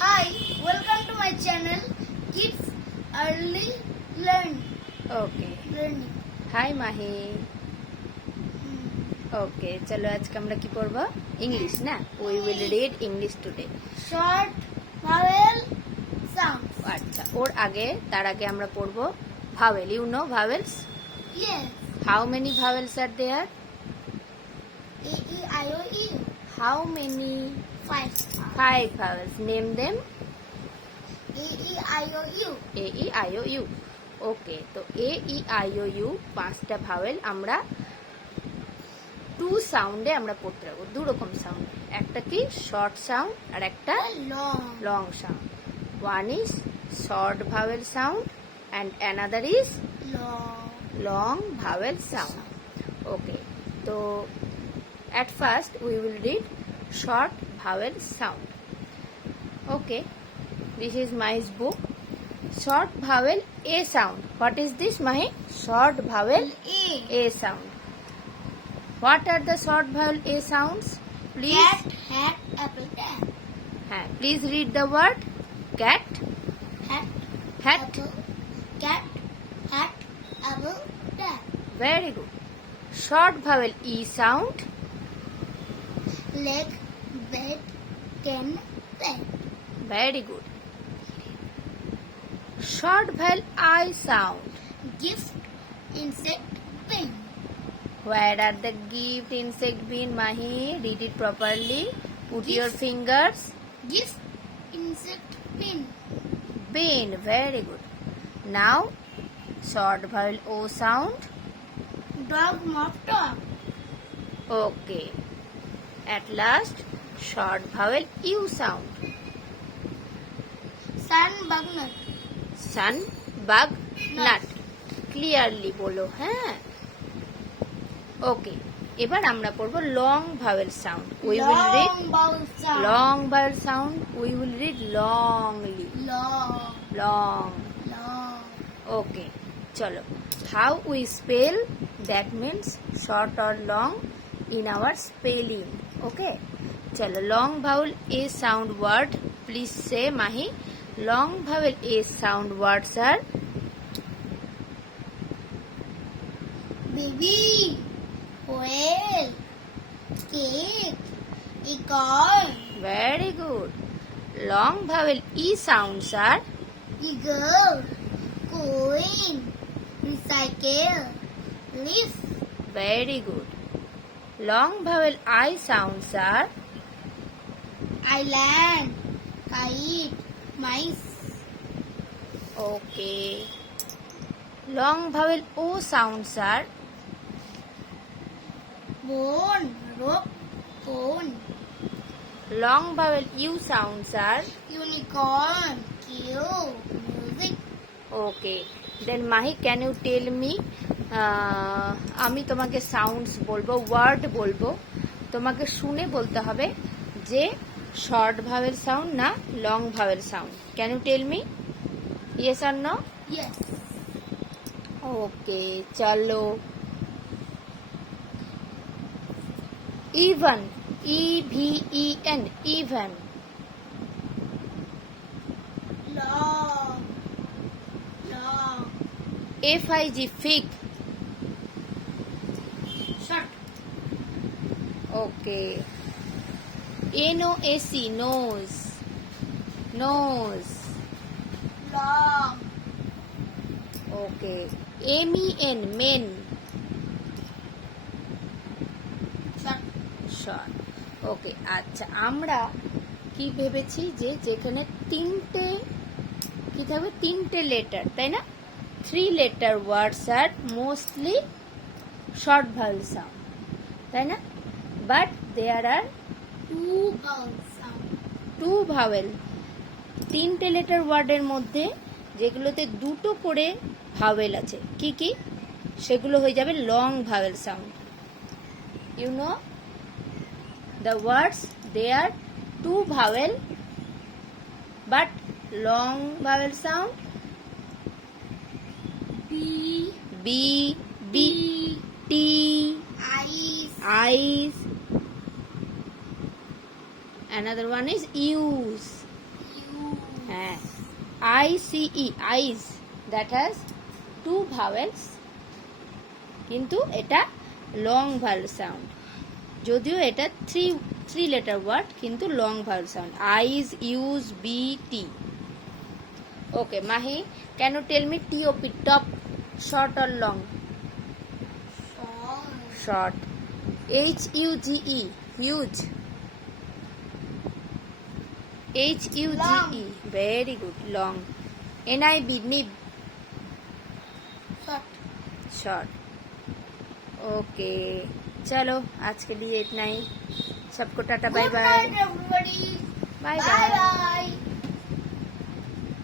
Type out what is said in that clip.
Hi, welcome to my channel Kids Early Learning. Hi Mahi. Okay, চলো আজকে আমরা কি পড়ব? ইংলিশ না? We will read English today. Short vowel sounds. আচ্ছা, তার আগে আমরা পড়ব vowel. You know vowels? Yes. How many vowels are there? A E I O U. How many? 5. 5 vowels. Name them. A E I O U. A E I O U. Okay, তো A E I O U 5টা vowel আমরা 2 সাউন্ডে আমরা পড়তে পারবো। দু রকম sound, একটা কি শর্ট সাউন্ড আর একটা long sound. One is short vowel sound and another is long vowel sound. Okay, so at first we will read short vowel sound. Okay, this is my book. Short vowel A sound. What is this, Mahi? Short vowel A sound. What are the short vowel A sounds? Please. Cat, hat, apple, cat. Please read the word cat, hat, apple, cat, hat, apple, cat. Very good. Short vowel E sound. Leg, bed, can, pen. Very good. Short vowel I sound. Gift, insect, pen. Where are the gift, insect, bean, Mahi? Read it properly. Put your fingers. Gift, insect, pen. Bean. Very good. Now, short vowel O sound. Dog, mouse, dog. Okay. At last, short vowel U sound. Sun, bug, nut. Sun, bug, nut. Clearly বলো, হ্যাঁ? ওকে, এবার আমরা পড়ব long vowel sound. We will read long vowel sound. We will read longly. Long. Okay, চলো। How we spell, that means short or long in our spelling. Okay, chalo. Long vowel A sound word, please say, Mahi. Long vowel A sound words are baby, whale, cake, acorn. very good. Long vowel E sounds are Eagle, coin, recycle, leaf. very good. Long vowel I sounds are Island, kite, mice. okay. Long vowel O sounds are Bone, rope, cone. long vowel U sounds are Unicorn, cube, music. okay. Then Mahi, can you tell me, আমি তোমাকে sounds বলবো, word বলবো, তোমাকে শুনে বলতে হবে যে short vowel sound না long vowel sound. Can you tell me? Yes or no? Yes. Okay, চলো। Even, EVEN, even. Long. FIG, fig. Short. Okay. NOAC, nose. Long. Okay. MEN, men. Short. Short. Okay, আচ্ছা, আমরা কি ভেবেছি যে যেখানে তিনটে letter, তাই না? 3 letter words are mostly short vowel sound, তাই না? But there are 2 vowel sound. 2 vowel, 3টে লেটার ওয়ার্ডের মধ্যে যেগুলোতে 2টো করে ভাওয়েল আছে, কি কি? সেগুলো হয়ে যাবে long vowel sound. You know the words, they are 2 vowel but long vowel sound. B, T, eyes. Another one is use. ICE, eyes, that has 2 vowels, কিন্তু এটা লং ভাওয়েল সাউন্ড, যদিও এটা 3 লেটার ওয়ার্ড কিন্তু long vowel sound, eyes, use, B, T. Okay Mahi, can you tell me TOP, top, short or long? Short. HUGE, huge. HUGE, very good, long. NIB, nib, short. Okay चलो आज के लिए इतना ही, सबको tata bye bye. Good night everybody. Bye Bye bye. bye.